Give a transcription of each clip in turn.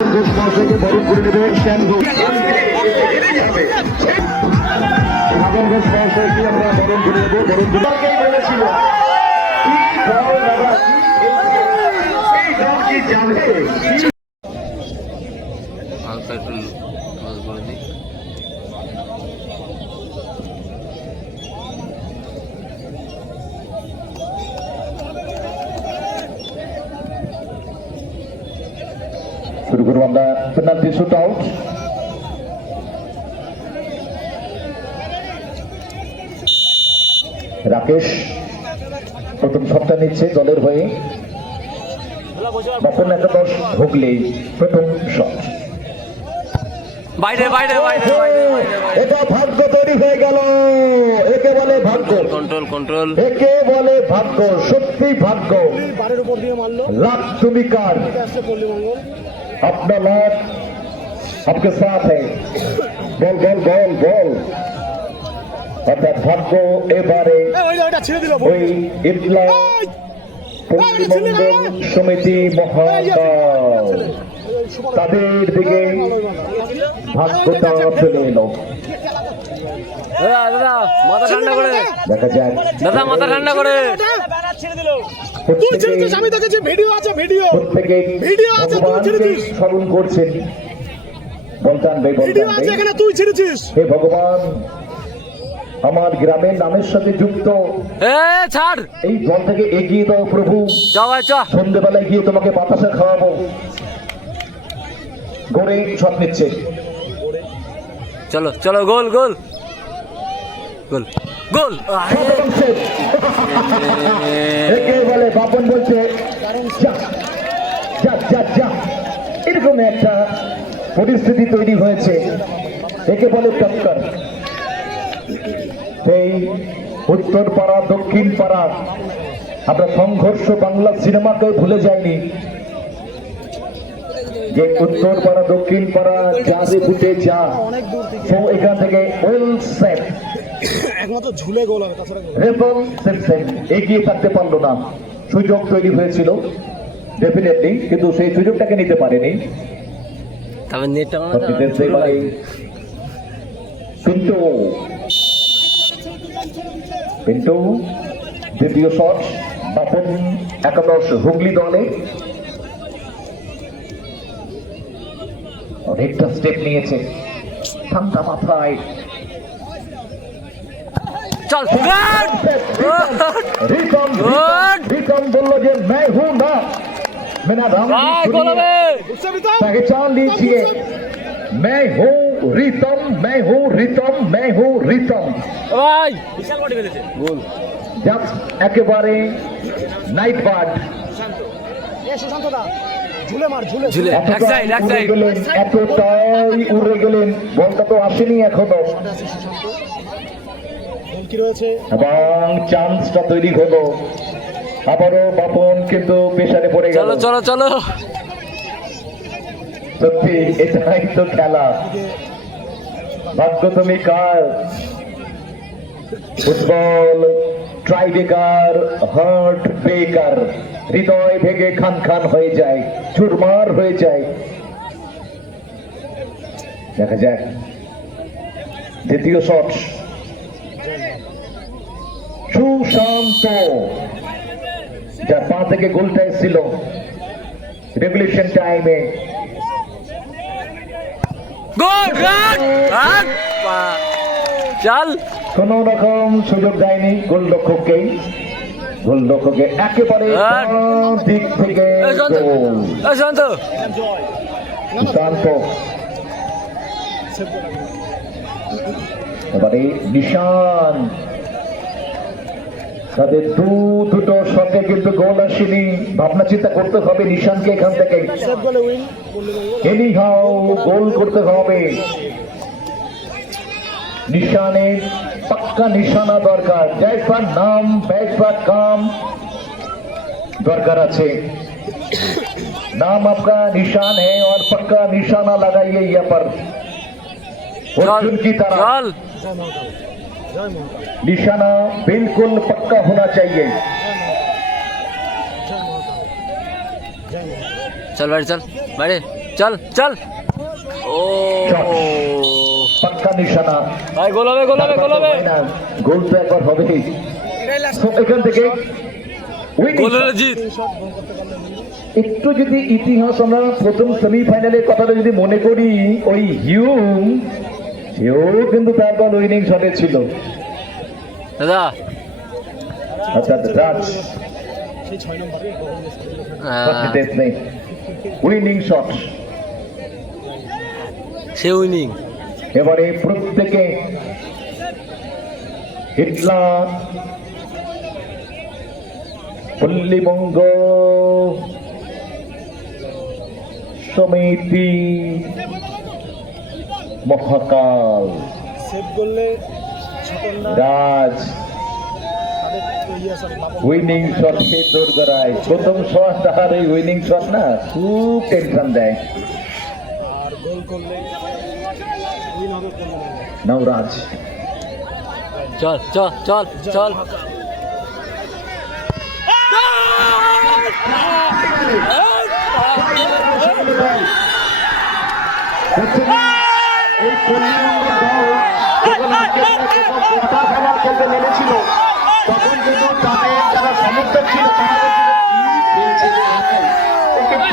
বরণ করে নেবে আমরা বরণ করে নেবো বলেছিল হালকা একটু করে দিই। শুরু করবো আমরা পেনাল্টি শুট আউট। রাকেশ প্রথম শটটা নিচ্ছে দলের হয়ে। বাপন একাদশ ঢুকলেই প্রথম শট বাইরে বাইরে বাইরে এটা ভাগ্য তৈরি হয়ে গেল। একে বলে ভাগ্য, কন্ট্রোল কন্ট্রোল, একে বলে ভাগ্য, সত্যি ভাগ্য। লাখ তুমি কার, अपना लाख आपके साथ है। বল বল বল বল। অর্থাৎ ভাগ্য এবারে ওই ইটলা পশ্চিমবঙ্গ সমিতি মহাদল তাদের দিকে ভাগ্যটা চলে এলো। দাদা মাথা ঠান্ডা করে দেখা যাক, দাদা মাথা ঠান্ডা করে। স্মরণ করছেন বলতান ভাই, হে ভগবান আমার গ্রামের নামের সাথে যুক্ত ছাড় এই দল থেকে এগিয়ে দাও প্রভু। সন্ধ্যেবেলায় গিয়ে তোমাকে বাতাসা খাওয়াবো। গড়ে শট নিচ্ছে, চলো চলো, গোল গোল গোল গোল। একে বলে বাপন বলছে এরকম একটা পরিস্থিতি তৈরি হয়েছে, একে বলে টক্কর। এই উত্তর পাড়া দক্ষিণ পাড়া আমরা সংঘর্ষ বাংলা সিনেমাকে ভুলে যাইনি, যে উত্তর পাড়া দক্ষিণ পাড়া যাবে ফুটে যা এখান থেকে ঝুলে গোল হবে, এগিয়ে থাকতে পারলো না। সুযোগ তৈরি হয়েছিল ডেফিনেটলি, কিন্তু সেই সুযোগটাকে নিতে পারেনি। কিন্তু দ্বিতীয় শট বাপন একাদশ হুগলি দলে অনেকটা স্টেপ নিয়েছে ঠান্ডা মাথায়। চল রিতম বললো যে मैं हूं ना, मेरा राम पहचान लीजिए, मैं हूं রিতম, मैं हूं রিতম, मैं हूं রিতম। জাস্ট একেবারে নাইট বার্ড, এতটাই উড়ে গেলেন, বলটা তো আসেনি এখনো, এবং চান্সটা তৈরি হলো। আবারও বাপন কিন্তু পেশারে পড়ে গেল। চলো চলো চলো, সত্যি এটাই তো খেলা। ভাগ্য তুমি কার, ফুটবল ট্রাইবেকার, হার্ট বেকার, হৃদয় ভেঙে খান খান হয়ে যায়, চুরমার হয়ে যায়। দেখা যাক দ্বিতীয় শট, সুশান্ত যার পা থেকে গোলটা এসেছিল রেগুলেশন টাইমে। চল, কোন রকম সুযোগ দেয়নি গোলরক্ষককে, গোলরক্ষকে একেবারে দিক থেকে শান্ত শান্ত। এবারে নিশান, তাদের দুটো শটে কিন্তু গোল আসেনি। ভাবনা চিন্তা করতে হবে নিশানকে এখান থেকে এনিহাও গোল করতে হবে। निशाने पक्का निशाना दरकार, जैसा नाम वैसा काम दरकार আছে। नाम आपका निशान है और पक्का निशाना लगाइए यहाँ पर अर्जुन की तरह। निशाना बिल्कुल पक्का होना चाहिए। चल बैठ, चल बैठे। चल चल ओ পাক্কা নিশানা। भाई गोल হবে গোল হবে গোল হবে গোল তো একবার হবেই। তো এখান থেকে winning গোলের shot। জিত একটু যদি ইতিহাস আমরা প্রথম সেমিফাইনালের কথাটা যদি মনে করি, ওই হিউম সেও কিন্তু তার দল উইনিং শটে ছিল। দাদা আচ্ছা রাজ নেই উইনিং শট। সে উইনিং এবারে প্রত্যেকে হিটলার পল্লীবঙ্গ সমিতি মহাকাল রাজ উইনিং শট সে দোরগড়ায় প্রথম শট তার এই উইনিং শট না খুব টেনশন দেয়। নওরাজ চল চল চল চল এই পল্লীবঙ্গ দল যখন কোয়ার্টার ফাইনাল খেলতে নেমেছিল তখন কিন্তু তাদের যারা সমর্থক ছিল তারা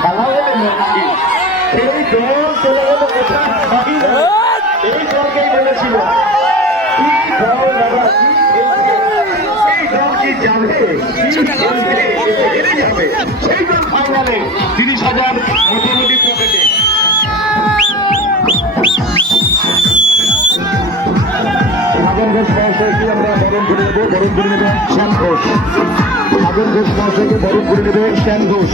খেলা হলে নাকি সেই দল চলে গেল কোথায় এই দলকেই বলেছিল কি দল দাদা এই দল কি যাবে সেই দল ফাইনালে 30,000 মোটামুটি পকেটে। সাগর ঘোষ মহাশয়কে আমরা বরণ করে নেব, বরণ করে নেবেন শ্যাম ঘোষ। সাগর ঘোষ মহাশয়কে বরণ করে নেবে শ্যাম ঘোষ।